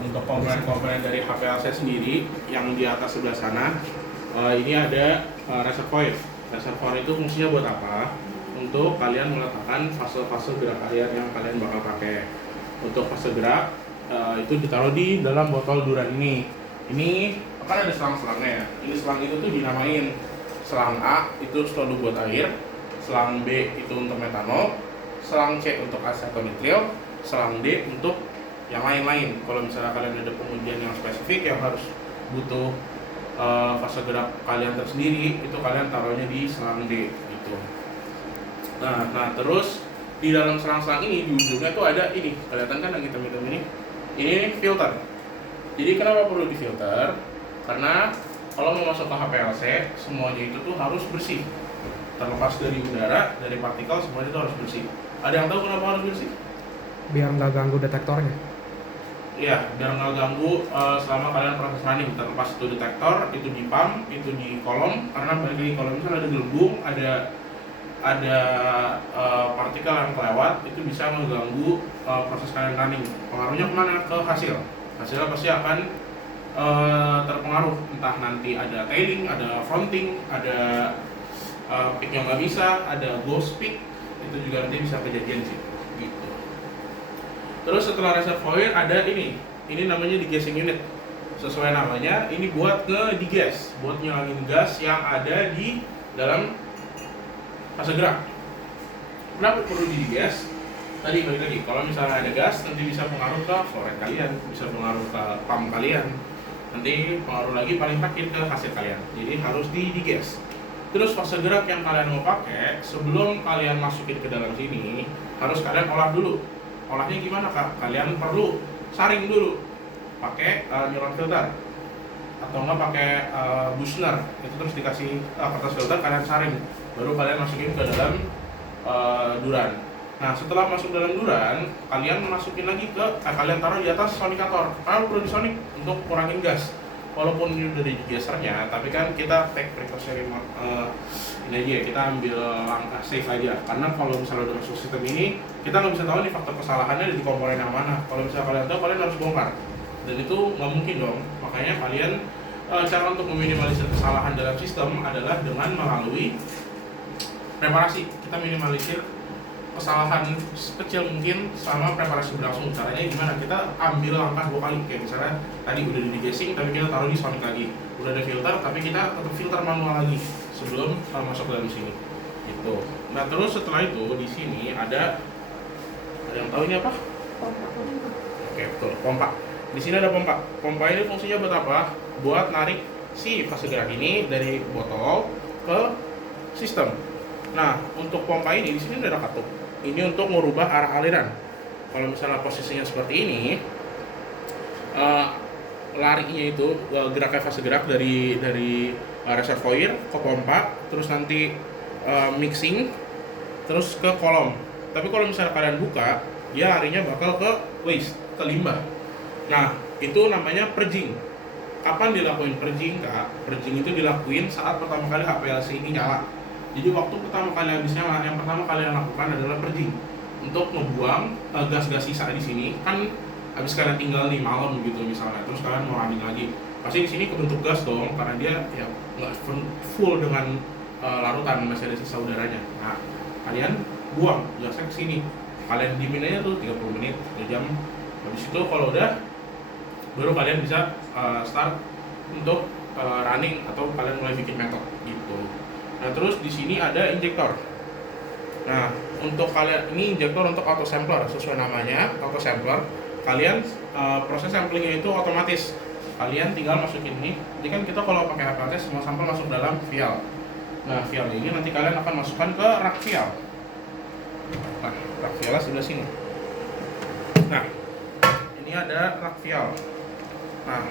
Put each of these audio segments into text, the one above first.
Untuk komponen-komponen dari HPLC sendiri yang di atas sebelah sana, ini ada reservoir. Reservoir itu fungsinya buat apa? Untuk kalian meletakkan fase-fase gerak kalian yang kalian bakal pakai. Untuk fase gerak itu ditaruh di dalam botol duran ini. Ini kan ada selang-selangnya ya. Ini selang itu tuh dinamain selang A itu selalu buat air, selang B itu untuk metanol, selang C untuk asetonitrile, selang D untuk yang lain-lain. Kalau misalnya kalian ada pengujian yang spesifik yang harus butuh fase gerak kalian tersendiri, itu kalian taruhnya di selang D gitu. Nah terus di dalam selang-selang ini di ujungnya tuh ada ini, kelihatan kan yang hitam-hitam ini? Ini filter. Jadi kenapa perlu difilter? Karena kalau mau masuk ke HPLC, semuanya itu tuh harus bersih. Terlepas dari udara, dari partikel, semuanya itu harus bersih. Ada yang tahu kenapa harus bersih? Biar nggak ganggu detektornya. Iya, biar nggak ganggu selama kalian proses running. Terlepas itu detektor, itu di pump, itu di kolom. Karena balik lagi kalau misalnya ada gelembung, ada partikel yang kelewat, itu bisa mengganggu proses kalian running. Pengaruhnya kemana? Ke hasil. Hasilnya pasti akan terpengaruh. Entah nanti ada tailing, ada fronting, ada peak yang nggak bisa, ada ghost peak. Itu juga nanti bisa kejadian sih. Gitu. Terus setelah reservoir ada ini namanya degassing unit. Sesuai namanya, ini buat nge-degas, buat nyalangin gas yang ada di dalam fase gerak. Kenapa perlu digas? Tadi balik lagi, kalau misalnya ada gas, nanti bisa pengaruh ke flow rate kalian, bisa pengaruh ke pump kalian, nanti pengaruh lagi paling terakhir ke hasil kalian. Jadi harus digas. Terus fase gerak yang kalian mau pakai, sebelum kalian masukin ke dalam sini, harus kalian olah dulu. Olahnya gimana kak? Kalian perlu saring dulu, pakai nylon filter atau enggak pakai Buchner, itu terus dikasih kertas filter, kalian saring, baru kalian masukin ke dalam duran. Nah setelah masuk dalam duran, kalian masukin lagi kalian taruh di atas sonikator. Karena perlu di sonik untuk kurangin gas. Walaupun ini udah di gesernya, tapi kan kita take precautionary ini aja ya, kita ambil langkah safe aja. Karena kalau misalnya udah masuk sistem ini, kita nggak bisa tahu nih faktor kesalahannya di komponen yang mana. Kalau misalnya kalian tahu, kalian harus bongkar. Dan itu nggak mungkin dong. Makanya kalian cara untuk meminimalisir kesalahan dalam sistem adalah dengan melalui preparasi. Kita minimalisir kesalahan kecil mungkin selama preparasi berlangsung. Caranya gimana? Kita ambil langkah 2 kali. Kayak misalnya tadi udah di degassing tapi kita taruh di sonic lagi. Udah ada filter tapi kita tetap filter manual lagi sebelum masuk ke dalam sini. Gitu. Nah, terus setelah itu di sini ada yang tahu ini apa? Pompa. Oke, betul, pompa. Di sini ada pompa. Pompa ini fungsinya buat apa? Buat narik si fase gerak ini dari botol ke sistem. Nah, untuk pompa ini di sini ada katup. Ini untuk merubah arah aliran. Kalau misalnya posisinya seperti ini, larinya itu geraknya fase gerak dari reservoir ke pompa, terus nanti mixing, terus ke kolom. Tapi kalau misalnya kalian buka, dia larinya bakal ke waste, ke limbah. Nah, itu namanya purging. Kapan dilakuin purging, Kak? Purging itu dilakuin saat pertama kali HPLC ini nyala. Jadi waktu pertama kali habis nyala, yang pertama kalian lakukan adalah purging untuk ngebuang gas-gas sisa di sini. Kan habis kalian tinggal nih malam gitu misalnya, terus kalian mau running lagi, pasti di sini kebentuk gas dong, karena dia ya nggak full dengan larutan, masih ada sisa udaranya. Nah, kalian buang gasnya ke sini. Kalian diemin aja tuh 30 menit, 1 jam. Habis itu kalau udah, baru kalian bisa start untuk running atau kalian mulai bikin metode gitu. Nah, terus di sini ada injektor. Nah, untuk kalian ini injektor untuk auto sampler, sesuai namanya auto sampler. Kalian proses samplingnya itu otomatis. Kalian tinggal masukin ini. Jadi kan kita kalau pakai HPLC semua sampel masuk dalam vial. Nah, vial ini nanti kalian akan masukkan ke rak vial. Nah, rak vialnya sebelah sini. Nah, ini ada rak vial. Nah,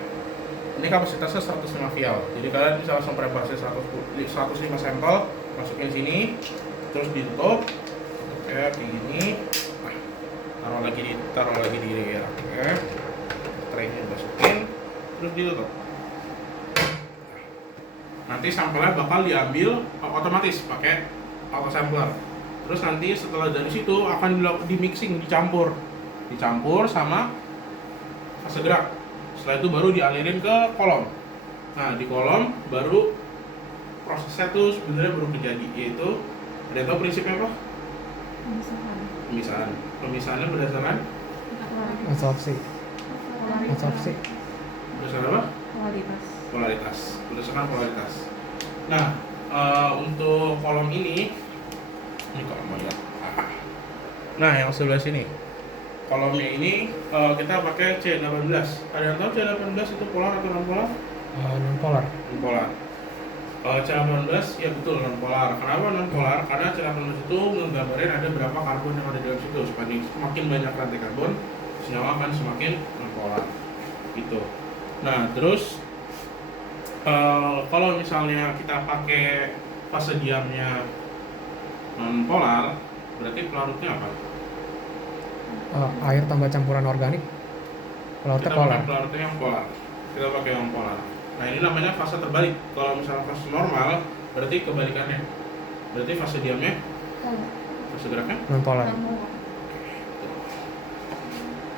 ini kapasitasnya 105 vial. Jadi kalian bisa langsung preparasi 105 sampel, masukin sini, terus ditutup kayak gini. Nah, taruh lagi di rak. Oke. Traynya masukin, terus ditutup. Nanti sampelnya bakal diambil otomatis pakai auto sampler. Terus nanti setelah dari situ akan di mixing, dicampur sama fase gerak. Setelah itu baru dialirin ke kolom. Nah di kolom baru prosesnya tuh sebenarnya baru terjadi, yaitu ada yang tahu prinsipnya apa? Pemisahan. Pemisahannya berdasarkan Absorpsi. Absorpsi. berdasarkan apa? Kualitas. Polaritas. Berdasarkan polaritas. Nah untuk kolom ini kalau mau lihat. Nah yang sebelah sini kolomnya ini kita pakai C18. Ada yang tahu C18 itu polar atau non polar? Non polar. Non polar. C18 ya betul non polar. Kenapa non polar? Karena C18 itu menggambarin ada berapa karbon yang ada di dalam situ. Semakin banyak rantai karbon, senyawa akan semakin non polar. Gitu. Nah terus kalau misalnya kita pakai fase diamnya non polar, berarti pelarutnya apa? Air tambah campuran organik. Pelarutnya Kita polar. pakai pelarutnya yang polar. Kita pakai yang polar. Nah ini namanya fase terbalik. Kalau misalnya fase normal, berarti kebalikannya. Berarti fase diamnya, fase geraknya. Non polar.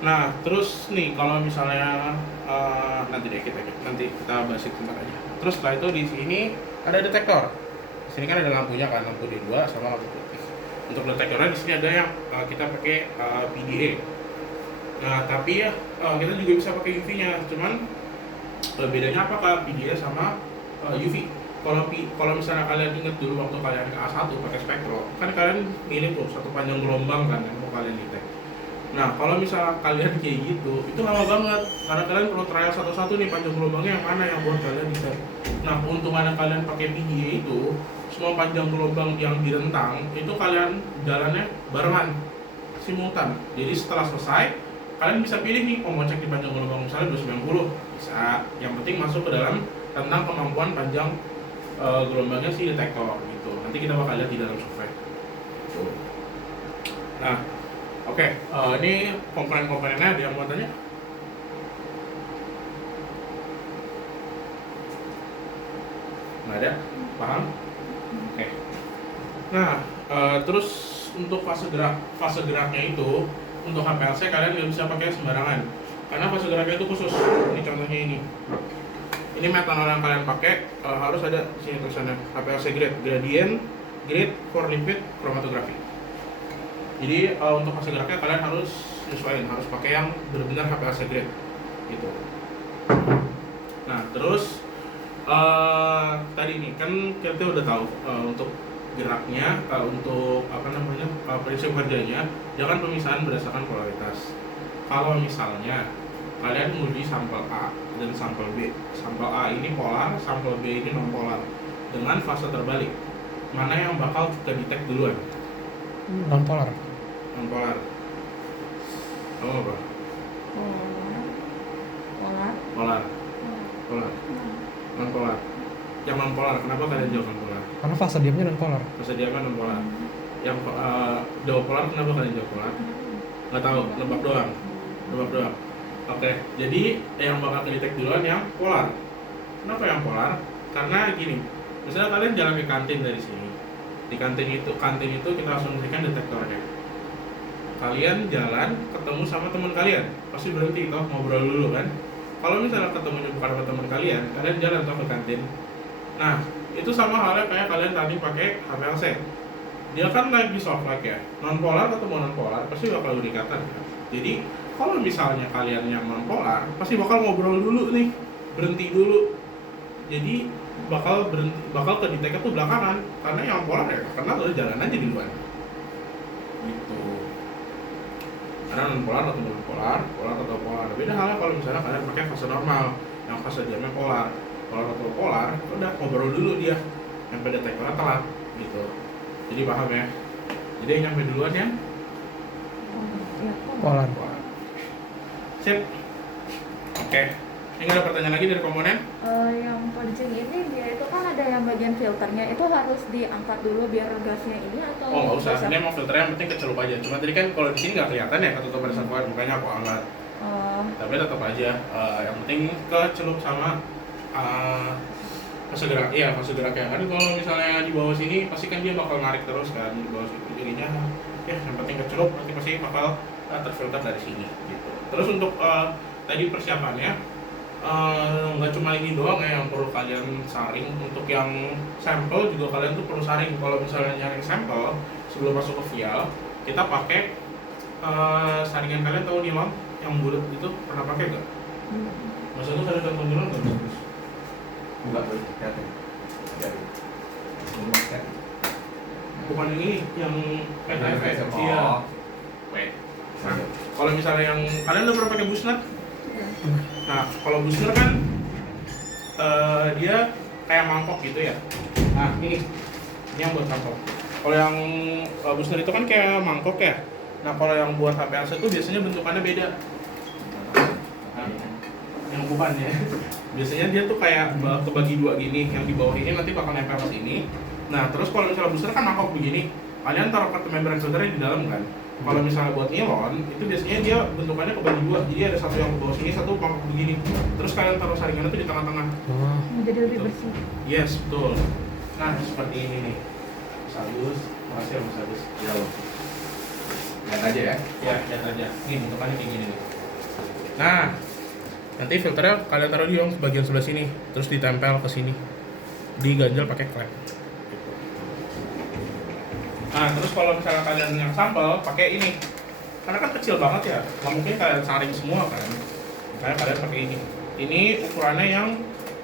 Nah terus nih kalau misalnya nanti kita bahas itu ntar aja. Terus setelah itu di sini ada detektor. Di sini kan ada lampunya kan, lampu D2 sama lampu putih. Untuk detektornya di sini ada yang kita pakai PDA. Nah tapi ya kita juga bisa pakai UV-nya, cuman bedanya apakah PDA sama UV? Kalau misalnya kalian ingat dulu waktu kalian ke A1 pakai spektro, kan kalian milih tuh satu panjang gelombang kan yang mau kalian detek. Nah kalau misalnya kalian kayak gitu, itu lama banget karena kalian perlu trial satu-satu nih panjang gelombangnya yang mana yang buat kalian detek. Nah keuntungannya kalian pakai PDA itu, semua panjang gelombang yang direntang itu kalian jalannya barengan, simultan. Jadi setelah selesai kalian bisa pilih nih mau cek di panjang gelombang misalnya 290 bisa. Yang penting masuk ke dalam tentang kemampuan panjang gelombangnya si detektor gitu. Nanti kita bakal lihat di dalam software. Nah, oke, ini komponen-komponennya ada yang mau tanya? Nggak ada? Paham? Oke. Nah, terus untuk fase geraknya itu untuk HPLC kalian nggak bisa pakai sembarangan karena fase geraknya itu khusus. Ini contohnya ini. Ini metanol yang kalian pakai harus ada di sini tulisannya HPLC grade, gradient grade for lipid chromatography. Jadi untuk fase geraknya kalian harus nyesuaiin, harus pakai yang benar-benar HPLC grade gitu. Nah terus tadi nih kan kita udah tahu untuk geraknya, untuk prinsip kerjanya, jangan pemisahan berdasarkan polaritas. Kalau misalnya kalian menguji sampel A dan sampel B, sampel A ini polar, sampel B ini non polar, dengan fase terbalik, mana yang bakal kita detect duluan? Non polar. Non polar. Kamu apa? Polar. Polar. Polar. Non polar. Yang non polar, kenapa kalian jawab non polar? Karena fase diamnya non polar. Fase diamnya non polar. Yang jawab polar, kenapa kalian jawab polar? Nggak tahu, nebak doang. Oke, jadi yang bakal detect duluan yang polar. Kenapa yang polar? Karena gini, misalnya kalian jalan ke kantin dari sini. Di kantin itu kita langsung berikan detektornya. Kalian jalan ketemu sama teman kalian, pasti berhenti toh ngobrol dulu kan. Kalau misalnya ketemunya bukan sama teman kalian jalan toh ke kantin. Nah, itu sama halnya kayak kalian tadi pakai HPLC. Dia kan lagi soft like ya, non polar ketemu non polar pasti bakal berdekatan kan. Jadi kalau misalnya kalian yang non polar pasti bakal ngobrol dulu nih, berhenti dulu. Jadi bakal ke detect tuh belakangan karena yang polar ya karena udah jalan aja di luar gitu. Karena non polar atau non polar atau polar beda halnya kalau misalnya kalian pakai fase normal yang fase diamnya polar atau polar udah ngobrol dulu dia sampai detektornya telat gitu. Jadi paham ya? Jadi yang nyampe duluan ya? Polar. Sip. Oke. Ini ada pertanyaan lagi dari komponen? Yang pancing ini dia itu kan ada yang bagian filternya, itu harus diangkat dulu biar gasnya ini atau? Oh nggak usah. Ini emang filternya yang penting kecelup aja. Cuma tadi kan kalau di sini nggak kelihatan ya ketutup reservoir, makanya aku angkat. Tapi tetap aja. Yang penting kecelup sama fase gerak. Iya fase geraknya. Kan kalau misalnya di bawah sini pasti kan dia bakal narik terus kan di bawah sini. Jadinya ya yang penting kecelup nanti pasti bakal terfilter dari sini gitu. Terus untuk tadi persiapannya nggak cuma ini doang ya yang perlu kalian saring. Untuk yang sampel juga kalian tuh perlu saring. Kalau misalnya nyaring sampel sebelum masuk ke vial, kita pakai saringan. Kalian tahu nilon yang bulat itu, pernah pakai nggak? Maksudnya tuh ada contoh nilon nggak bagus? Enggak boleh dikatain. Dari masker. Bukan ini yang PTFE. Oh. Iya. Wait. Nah, kalau misalnya yang kalian udah pernah pakai busner? Nah, kalau busner kan dia kayak mangkok gitu ya. Nah, ini yang buat mangkok. Kalau yang busner itu kan kayak mangkok ya. Nah, kalau yang buat HPLC itu biasanya bentukannya beda. Nah, yang bukan ya. Biasanya dia tuh kayak kebagi dua gini. Yang di bawah ini nanti bakal nempel ke sini. Nah, terus kalau misalnya busner kan mangkok begini. Kalian taruh kartu membran filternya di dalam kan. Kalau misalnya buat nilon, itu biasanya dia bentukannya kebagi dua. Jadi ada satu yang ke bawah sini, satu mangkok begini. Terus kalian taruh saringan itu di tengah-tengah. Oh, Jadi lebih bersih. Yes, betul. Nah, seperti ini nih. Mas Agus, makasih ya Mas Agus. Ya loh. Lihat aja ya. Ya, lihat aja. Nih, bentukannya kayak gini nih. Nah, nanti filternya kalian taruh di yang bagian sebelah sini, terus ditempel ke sini. Diganjel pakai klep. Nah, terus kalau misalnya kalian yang sampel, pakai ini. Karena kan kecil banget ya, nggak mungkin kalian saring semua kan. Makanya kalian pakai ini. Ini ukurannya yang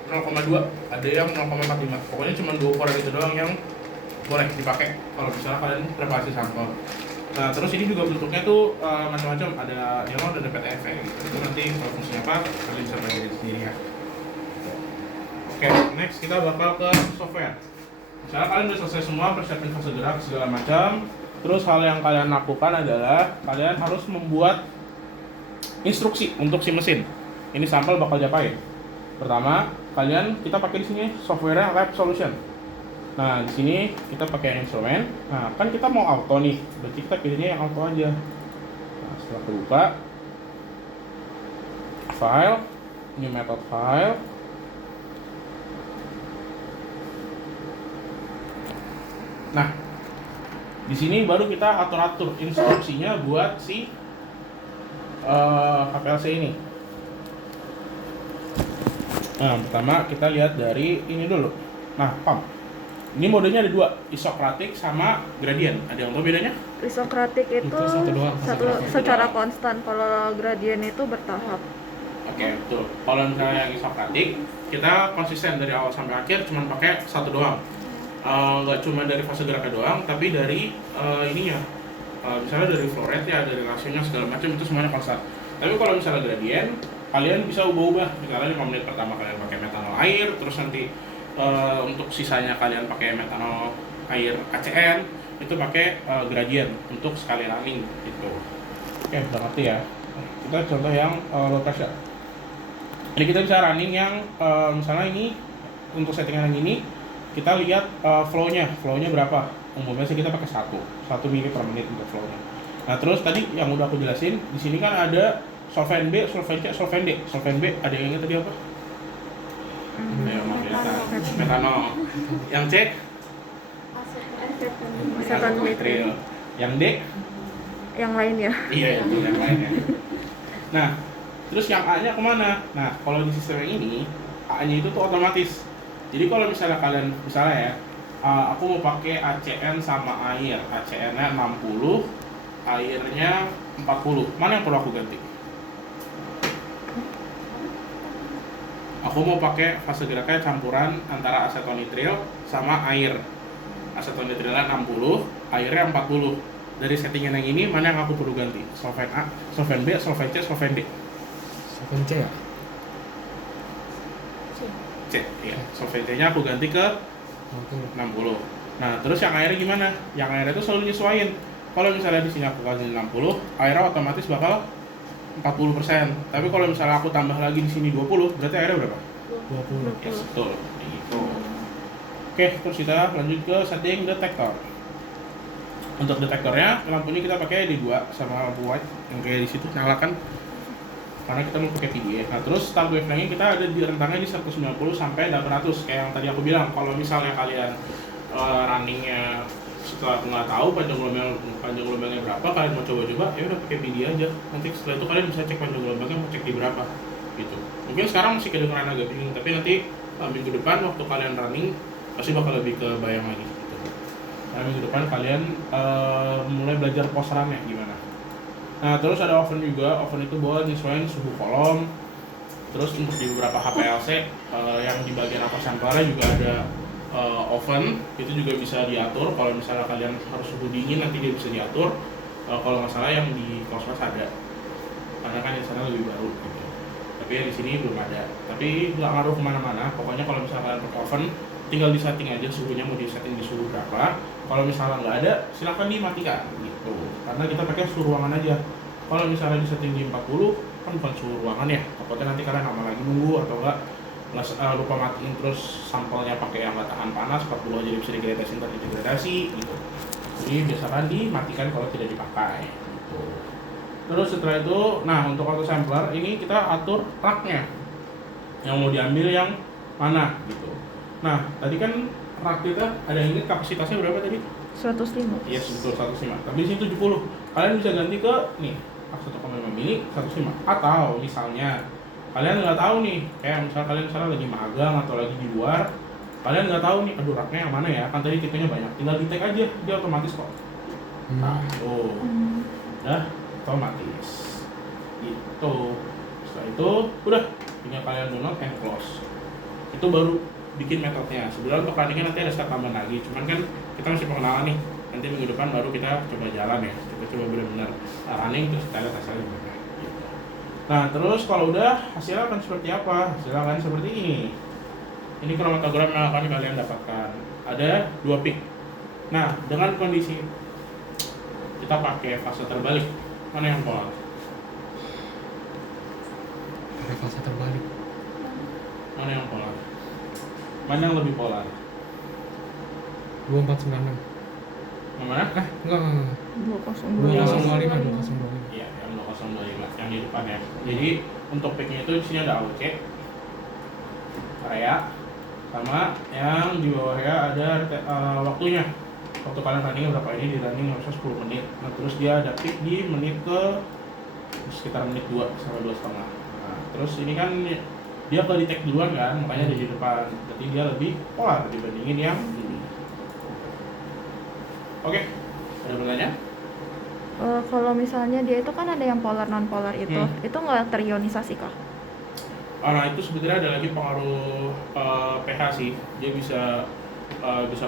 0,2, ada yang 0,45. Pokoknya cuma 2 ukuran itu doang yang boleh dipakai kalau misalnya kalian preparasi sampel. Nah, terus ini juga bentuknya tuh macam-macam. Ada nilon, ada PTFE gitu. Itu nanti kalau fungsinya apa, kalian bisa pelajari sendiri ya. Oke, next kita bakal ke software. Misalnya kalian udah selesai semua persiapin fase gerak segala macam, terus hal yang kalian lakukan adalah kalian harus membuat instruksi untuk si mesin. Ini sampel bakal diapain? Pertama, kita pakai di sini software Lab Solution. Nah, di sini kita pakai instrumen. Nah, kan kita mau auto nih, berarti kita pilihnya yang auto aja. Nah, setelah kebuka, file, new method file. Nah, di sini baru kita atur-atur instruksinya buat si HPLC ini. Nah, pertama kita lihat dari ini dulu. Nah, pump. Ini modenya ada 2, isokratik sama gradient. Ada yang tahu bedanya? Isokratik itu Itu satu doang, satu secara konstan, kalau gradient itu bertahap. Oke, betul. Kalau misalnya yang isokratik, kita konsisten dari awal sampai akhir cuma pakai satu doang. Nggak cuma dari fase geraknya doang, tapi dari ininya. Misalnya dari flow rate ya, dari rasionya segala macam itu semuanya konstan. Tapi kalau misalnya gradient, kalian bisa ubah-ubah. Misalnya 5 menit pertama kalian pakai metanol air, terus nanti untuk sisanya kalian pakai metanol air KCN, itu pakai gradient untuk sekali running gitu. Oke, udah ngerti ya. Kita contoh yang low pressure. Jadi kita bisa running yang misalnya ini untuk settingan yang ini kita lihat flow-nya berapa. Umumnya sih kita pakai 1 mili per menit untuk flow-nya. Nah, terus tadi yang udah aku jelasin, di sini kan ada solvent B, solvent C, solvent D. Solvent B ada yang ingat tadi apa? Ayo, metanol. Yang C? Aseton nitril. Yang D? Yang lainnya. Iya, itu yang lainnya. Nah, terus yang A-nya kemana? Nah, kalau di sistem yang ini, A-nya itu tuh otomatis. Jadi kalau misalnya kalian, misalnya ya, aku mau pakai ACN sama air. ACN-nya 60, airnya 40. Mana yang perlu aku ganti? Aku mau pakai fase geraknya campuran antara asetonitril sama air. Asetonitrilnya 60, airnya 40. Dari settingan yang ini, mana yang aku perlu ganti? Solvent A, solvent B, solvent C, solvent D? solvent C ya? C, iya. Solvent C-nya aku ganti ke 60. Nah, terus yang airnya gimana? Yang airnya itu selalu nyesuaiin. Kalau misalnya di sini aku kasih 60, airnya otomatis bakal 40%. Tapi kalau misalnya aku tambah lagi di sini 20, berarti airnya berapa? 20. Yes, betul. Kayak gitu. Oke, terus kita lanjut ke setting detektor. Untuk detektornya, lampunya kita pakai di 2 sama lampu white yang kayak di situ, nyalakan. Karena kita mau pakai PDA. Nah, terus start wavelength-nya kita ada di rentangnya di 190 sampai 800 kayak yang tadi aku bilang. Kalau misalnya kalian runningnya setelah nggak tahu panjang gelombangnya berapa, kalian mau coba-coba ya udah pakai PD aja. Nanti setelah itu kalian bisa cek panjang gelombangnya mau cek di berapa gitu. Mungkin sekarang masih kedengeran agak bingung, tapi nanti minggu depan waktu kalian running pasti bakal lebih kebayang lagi gitu. Nah, minggu depan kalian mulai belajar post run-nya gimana. Nah, terus ada oven juga. Oven itu buat nyesuaiin suhu kolom. Terus untuk di beberapa HPLC yang di bagian apa sampelnya juga ada oven, itu juga bisa diatur. Kalau misalnya kalian harus suhu dingin nanti dia bisa diatur. Kalau nggak salah yang di Cosmos ada, karena kan di sana lebih baru gitu. Tapi yang di sini belum ada. Tapi nggak ngaruh kemana-mana. Pokoknya kalau misalnya kalian pakai oven, tinggal di setting aja suhunya mau di setting di suhu berapa. Kalau misalnya nggak ada, silahkan dimatikan gitu. Karena kita pakai suhu ruangan aja. Kalau misalnya di setting di 40, kan bukan suhu ruangan ya. Takutnya nanti kalian lama lagi nunggu atau enggak lupa matiin terus sampelnya pakai yang nggak tahan panas 40 aja bisa degradasi ntar degradasi gitu. Jadi biasakan dimatikan kalau tidak dipakai gitu. Terus setelah itu, nah untuk auto sampler ini kita atur raknya yang mau diambil yang mana gitu. Nah tadi kan rak kita ada yang ini kapasitasnya berapa tadi? 105. Iya betul 105. Tapi di sini 70. Kalian bisa ganti ke nih 1,5 mili 105. Atau misalnya kalian nggak tahu nih, kayak misalnya kalian lagi magang atau lagi di luar, kalian nggak tahu nih aduh raknya yang mana ya, kan tadi tipenya banyak, tinggal di tag aja, dia otomatis kok. Nah tuh, udah otomatis itu. Setelah itu udah tinggal kalian download and close. Itu baru bikin metodenya. Sebenarnya untuk runningnya nanti ada step tambahan lagi, cuman kan kita masih pengenalan nih. Nanti minggu depan baru kita coba jalan ya, kita coba benar-benar running terus kita lihat hasilnya gimana. Nah terus kalau udah hasilnya akan seperti apa? Hasilnya akan seperti ini. Ini kromatogram yang akan kalian dapatkan. Ada 2 peak. Nah dengan kondisi kita pakai fase terbalik, mana yang polar? Pakai fase terbalik. Mana yang polar? Mana yang lebih polar? 2496. Yang mana? Enggak. 2025. 2025. Iya, yang 2025 yang di depan ya. Jadi untuk peaknya itu di sini ada AOC, area, sama yang di bawahnya ada waktunya. Waktu kalian running berapa ini di running harusnya 10 menit. Nah terus dia ada peak di menit ke sekitar menit 2 sampai 2,5. Nah, terus ini kan dia ke detect duluan kan, makanya ada di depan. Jadi dia lebih polar dibandingin yang ini. Oke, ada pertanyaan? Kalau misalnya dia itu kan ada yang polar non polar itu nggak terionisasi kah? Nah itu sebetulnya ada lagi pengaruh pH sih. Dia bisa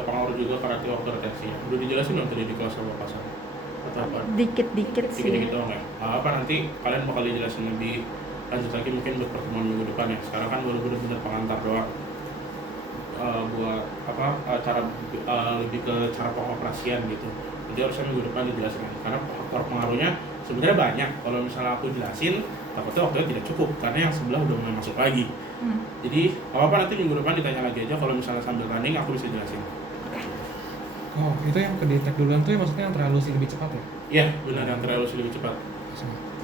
pengaruh juga ke radioaktif retensi. Udah dijelasin dong tadi di kelas apa pasal? Atau apa? Dikit-dikit sih. Dikit-dikit doang ya. Apa nanti kalian bakal dijelasin lebih lanjut lagi mungkin buat pertemuan minggu depan ya. Sekarang kan baru bener-bener pengantar doang. Buat cara lebih ke cara pengoperasian gitu. Jadi harusnya minggu depan dijelaskan karena faktor pengaruhnya sebenarnya banyak. Kalau misalnya aku jelasin takutnya waktunya tidak cukup karena yang sebelah udah mulai masuk lagi. Jadi apa nanti minggu depan ditanya lagi aja kalau misalnya sambil running aku bisa jelasin. Oh, itu yang ke detect duluan tuh maksudnya yang terlalu lebih cepat ya? Iya benar, yang terlalu lebih cepat.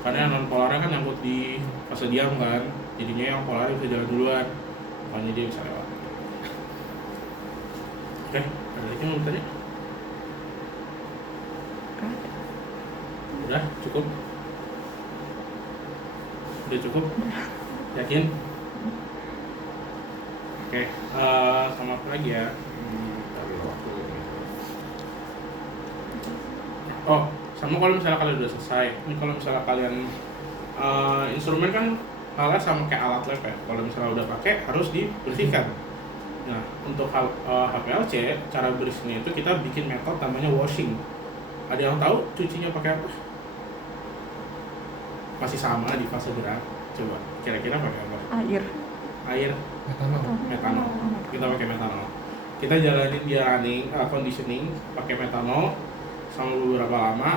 Karena yang non polarnya kan nyangkut di fase diam kan, jadinya yang polar bisa jalan duluan, makanya dia bisa lewat. Oke, ada lagi yang mau tanya? Udah cukup? Udah cukup? Yakin? Oke, sama apa lagi ya? Oh, sama kalau misalnya kalian udah selesai. Ini kalau misalnya kalian instrumen kan halnya sama kayak alat lab ya. Kalau misalnya udah pakai harus dibersihkan. Nah, untuk HPLC cara bersihnya itu kita bikin metode namanya washing. Ada yang tahu cucinya pakai apa? Masih sama di fase gerak. Coba kira-kira pakai apa? Air. Metanol. Kita pakai metanol. Kita jalanin dia running, conditioning pakai metanol sama beberapa lama.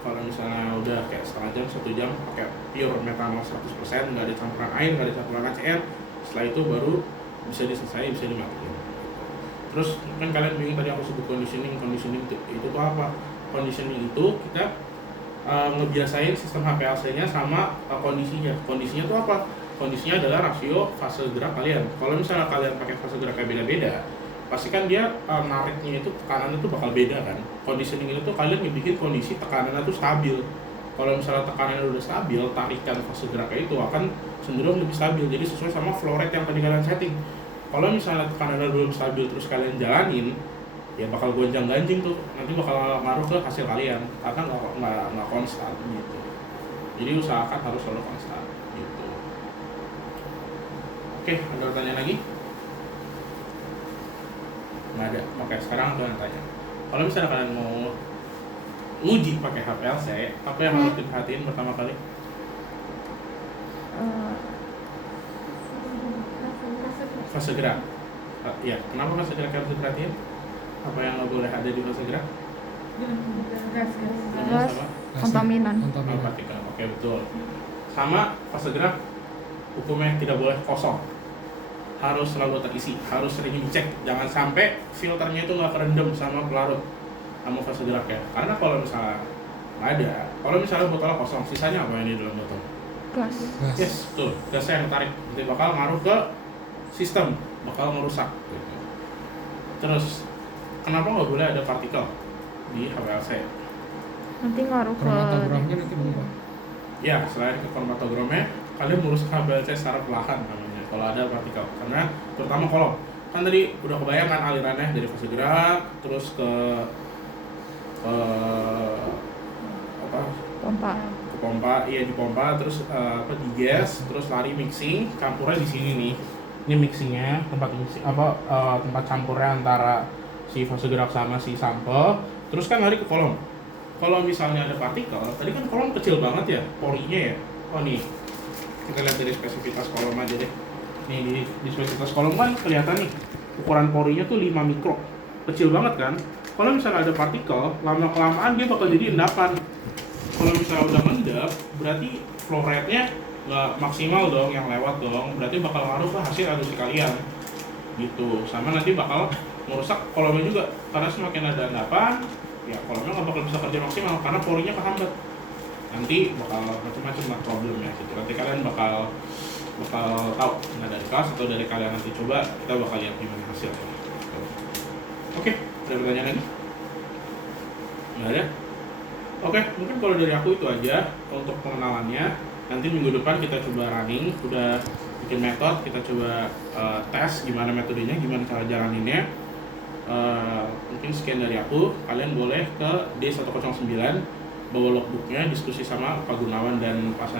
Kalau misalnya udah kayak setengah jam, 1 jam pakai pure metanol 100%, nggak ada campuran air, nggak ada campuran HCl. Setelah itu baru bisa diselesai, bisa dimatiin. Terus kan kalian bingung tadi aku sebut conditioning itu tuh apa? Conditioning itu kita ngebiasain sistem HPLC-nya sama kondisinya. Kondisinya tuh apa? Kondisinya adalah rasio fase gerak kalian. Kalau misalnya kalian pakai fase geraknya beda-beda, pasti kan dia nariknya itu tekanannya tuh bakal beda kan. Conditioning itu tuh kalian bikin kondisi tekanannya tuh stabil. Kalau misalnya tekanannya udah stabil, tarikan fase geraknya itu akan cenderung lebih stabil. Jadi sesuai sama flow rate yang tadi kalian setting. Kalau misalnya tekanannya belum stabil terus kalian jalanin, ya bakal gonjang-ganjing tuh. Nanti bakal ngaruh ke hasil kalian karena nggak konstan gitu. Jadi usahakan harus selalu konstan gitu. Oke, ada pertanyaan lagi? Nggak ada. Oke, sekarang aku yang tanya. Kalau misalnya kalian mau uji pakai HPLC, apa yang harus diperhatiin pertama kali? Fase gerak. Ya, kenapa fase gerak harus diperhatiin? Apa yang nggak boleh ada di fase gerak? Gas, Sama kontaminan. partikel. Oke, betul. Sama fase gerak, hukumnya tidak boleh kosong. Harus selalu terisi, harus sering dicek. Jangan sampai filternya itu nggak kerendam sama pelarut sama fase gerak ya. Karena kalau misalnya nggak ada, kalau misalnya botolnya kosong, sisanya apa yang di dalam botol? Gas. Yes, betul. Gasnya yang tarik, nanti bakal ngaruh ke sistem, bakal merusak. Gitu. Terus, kenapa nggak boleh ada partikel di HPLC? Nanti ngaruh ke Kromatogramnya nanti berubah. Ya, selain ke kromatogramnya, kalian merusak HPLC secara perlahan namanya kalau ada partikel. Karena terutama kolom, kan tadi udah kebayang kan alirannya dari fase gerak, terus ke apa? pompa. Ke pompa, iya di pompa, terus di gas, terus lari mixing, campurnya di sini nih. Ini mixingnya, tempat mixing tempat campurnya antara si fase gerak sama si sampel, terus kan lari ke kolom. Kalau misalnya ada partikel, tadi kan kolom kecil banget ya, porinya ya. Oh nih, kita lihat dari spesifitas kolom aja deh. Nih di spesifitas kolom kan kelihatan nih, ukuran porinya tuh 5 mikro, kecil banget kan. Kalau misalnya ada partikel, lama-kelamaan dia bakal jadi endapan. Kalau misalnya udah mendap, berarti flow rate-nya nggak maksimal dong yang lewat dong. Berarti bakal ngaruh ke hasil adusi kalian. Gitu. Sama nanti bakal merusak kolomnya juga. Karena semakin ada endapan, ya kolomnya nggak bakal bisa kerja maksimal karena porinya kehambat. Nanti bakal macam-macam lah problemnya gitu. Nanti kalian bakal tahu. Nah dari kelas atau dari kalian nanti coba, kita bakal lihat gimana hasilnya. Gitu. Oke, ada pertanyaan lagi? Nggak ada? Oke, mungkin kalau dari aku itu aja untuk pengenalannya. Nanti minggu depan kita coba running, udah bikin metode, kita coba tes gimana metodenya, gimana cara jalaninnya. Mungkin sekian dari aku. Kalian boleh ke D109 bawa logbooknya, diskusi sama Pak Gunawan dan Pak